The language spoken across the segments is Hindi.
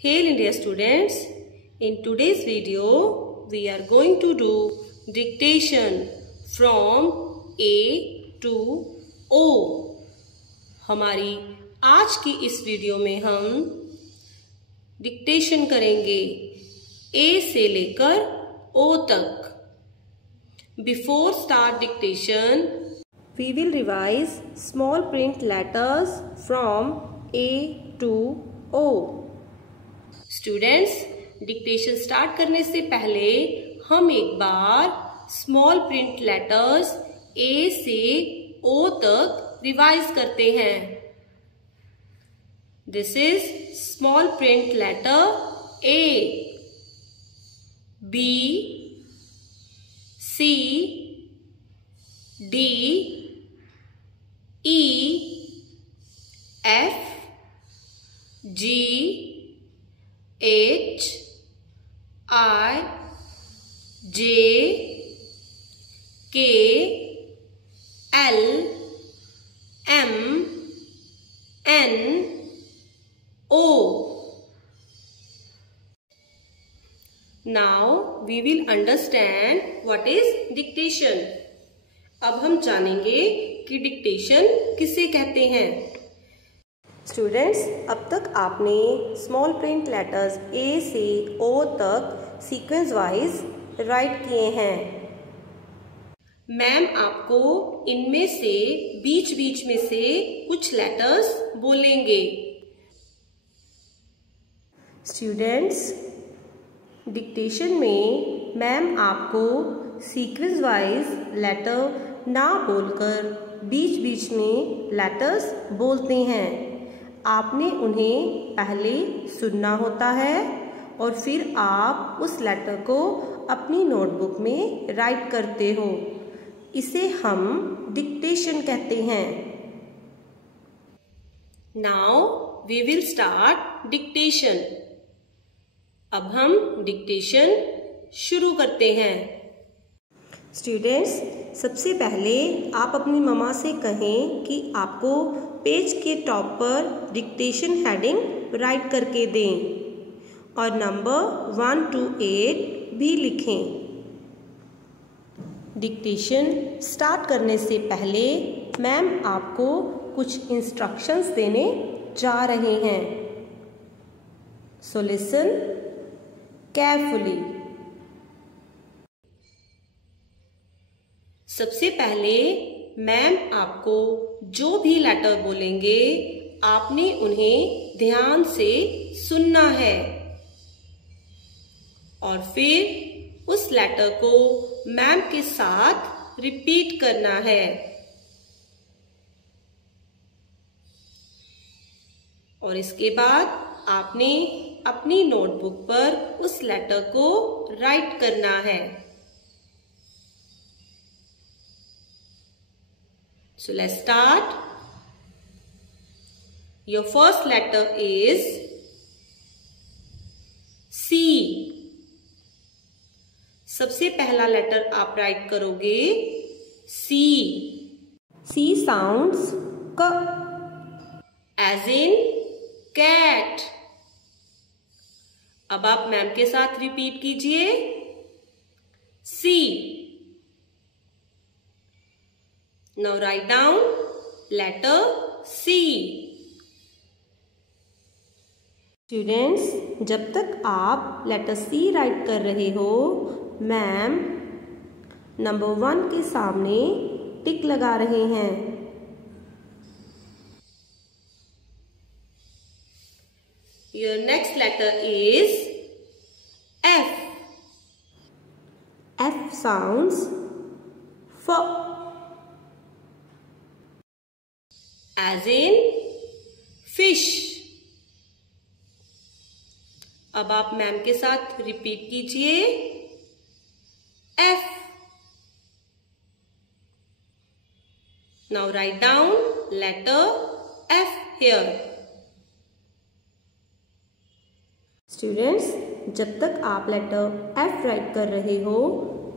Hail India students, in today's video we are going to do dictation from A to O। हमारी आज की इस वीडियो में हम डिक्टेशन करेंगे A से लेकर O तक। Before start dictation, we will revise small print letters from A to O। Students, dictation start करने से पहले हम एक बार स्मॉल प्रिंट लेटर्स ए से ओ तक रिवाइज करते हैं। This is small print letter A, B, C, D, E, F, G, H, I, J, K, L, M, N, O। Now we will understand what is dictation। अब हम जानेंगे कि डिक्टेशन किसे कहते हैं। स्टूडेंट्स, अब तक आपने स्मॉल प्रिंट लेटर्स ए से ओ तक सीक्वेंस वाइज राइट किए हैं। मैम आपको इनमें से बीच बीच में से कुछ लेटर्स बोलेंगे। स्टूडेंट्स, डिक्टेशन में मैम आपको सीक्वेंस वाइज लेटर ना बोलकर बीच बीच में लेटर्स बोलते हैं। आपने उन्हें पहले सुनना होता है और फिर आप उस लेटर को अपनी नोटबुक में राइट करते हो। इसे हम डिक्टेशन कहते हैं। Now we will start dictation. अब हम डिक्टेशन शुरू करते हैं। स्टूडेंट्स, सबसे पहले आप अपनी मम्मा से कहें कि आपको पेज के टॉप पर डिक्टेशन हेडिंग राइट करके दें और नंबर 1 to 8 भी लिखें। डिक्टेशन स्टार्ट करने से पहले मैम आपको कुछ इंस्ट्रक्शंस देने जा रहे हैं। So listen carefully. सबसे पहले मैम आपको जो भी लेटर बोलेंगे आपने उन्हें ध्यान से सुनना है और फिर उस लेटर को मैम के साथ रिपीट करना है। और इसके बाद आपने अपनी नोटबुक पर उस लेटर को राइट करना है। So let's start. Your first letter is C। सबसे पहला लेटर आप राइट करोगे C। C sounds क, as in cat। अब आप मैम के साथ रिपीट कीजिए C। Now write down letter C। Students, जब तक आप लेटर C राइट कर रहे हो मैम नंबर 1 के सामने टिक लगा रहे हैं। Your next letter is F। F sounds F, as in fish। अब आप मैम के साथ रिपीट कीजिए F। Now write down letter F here। Students, जब तक आप लेटर F राइट कर रहे हो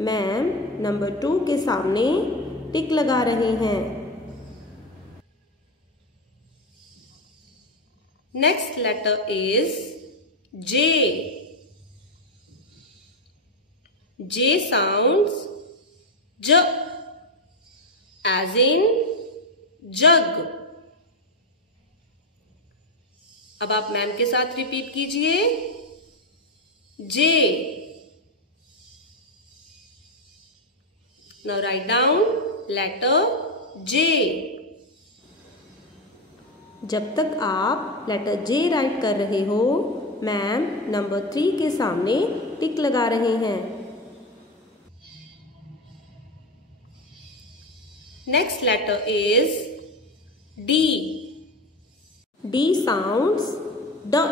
मैम नंबर 2 के सामने टिक लगा रहे हैं। Next letter is J. J sounds J as in jug. अब आप मैम के साथ रिपीट कीजिए. J. Now write down letter J. जब तक आप लेटर J राइट कर रहे हो, मैम नंबर 3 के सामने टिक लगा रहे हैं. Next letter is D. D sounds D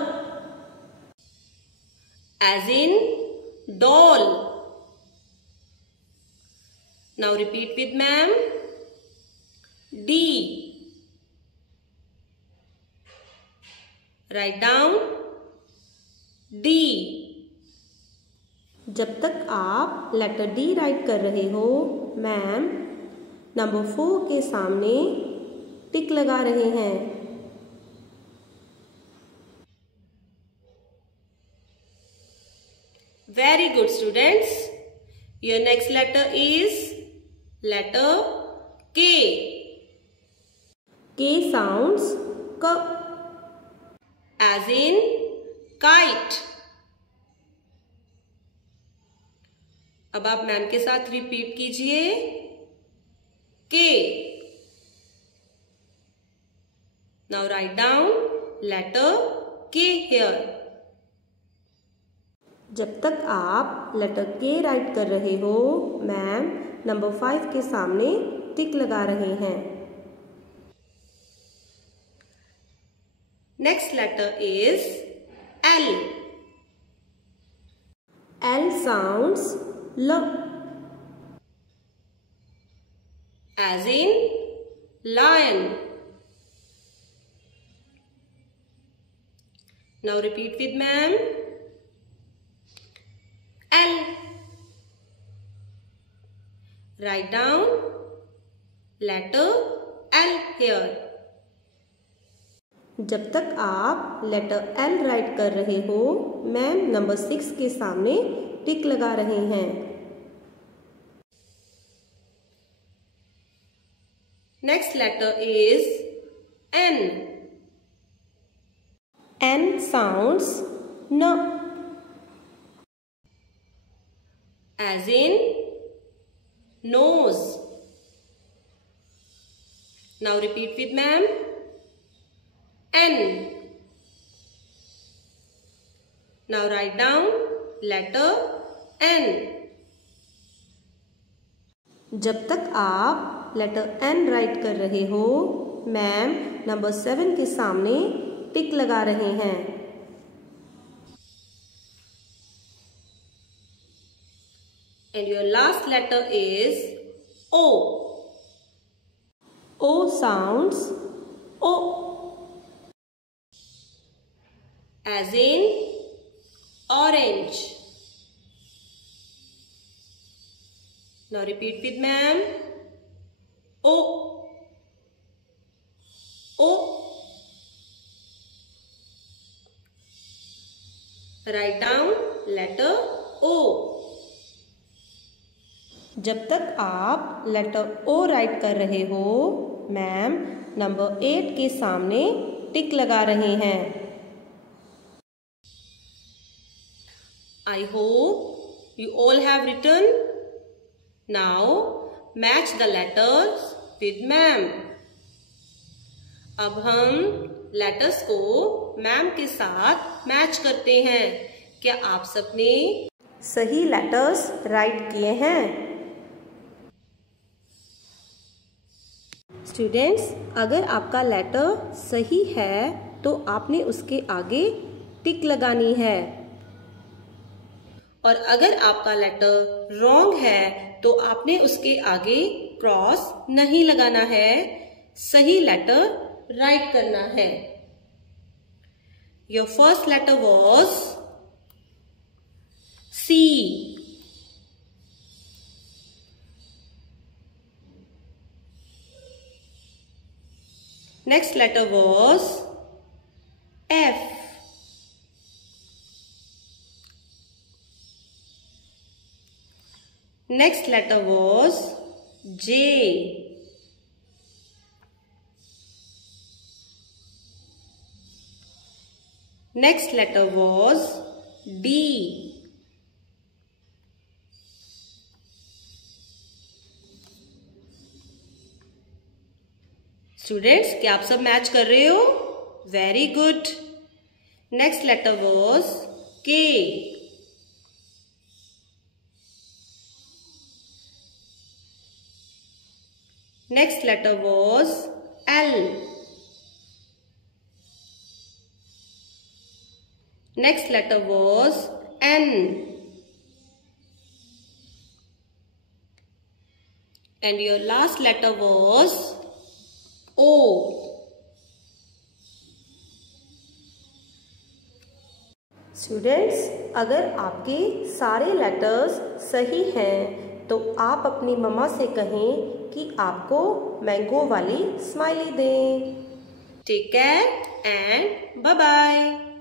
as in doll. Now repeat with ma'am. D. Write down D. जब तक आप लेटर D राइट कर रहे हो, मैम नंबर 4 के सामने टिक लगा रहे हैं. Very good students. Your next letter is letter K. K sounds K as in kite. अब आप मैम के साथ रिपीट कीजिए. K. Now write down letter K here. जब तक आप लेटर K राइट कर रहे हो, मैम नंबर 5 के सामने टिक लगा रहे हैं. Next letter is L. L sounds L as in lion. Now repeat with ma'am. L. Write down letter L here. जब तक आप लेटर L राइट कर रहे हो, मैम नंबर 6 के सामने टिक लगा रहे हैं. Next letter is N. N sounds N as in nose. Now repeat with ma'am. N. Now write down letter N. जब तक आप लेटर N राइट कर रहे हो, मैम नंबर 7 के सामने टिक लगा रहे हैं. And your last letter is O. O sounds O as in orange. Now repeat with ma'am. O. O. Write down letter O. जब तक आप लेटर O राइट कर रहे हो, मैम नंबर 8 के सामने टिक लगा रहे हैं. I hope you all have written. Now match the letters with ma'am. अब हम लेटर्स को मैम के साथ मैच करते हैं. क्या आप सबने सही लेटर्स राइट किए हैं? स्टूडेंट्स, अगर आपका लेटर सही है तो आपने उसके आगे टिक लगानी है, और अगर आपका लेटर रॉन्ग है तो आपने उसके आगे क्रॉस नहीं लगाना है, सही लेटर राइट करना है. Your first letter was C. Next letter was F. Next letter was J. Next letter was D. Students, क्या आप सब मैच कर रहे हो? Very good. Next letter was K. Next letter was L. Next letter was N. And your last letter was O. Students, अगर आपके सारे लेटर्स सही हैं तो आप अपनी मम्मा से कहें कि आपको मैंगो वाली स्माइली दें। Take care and bye bye.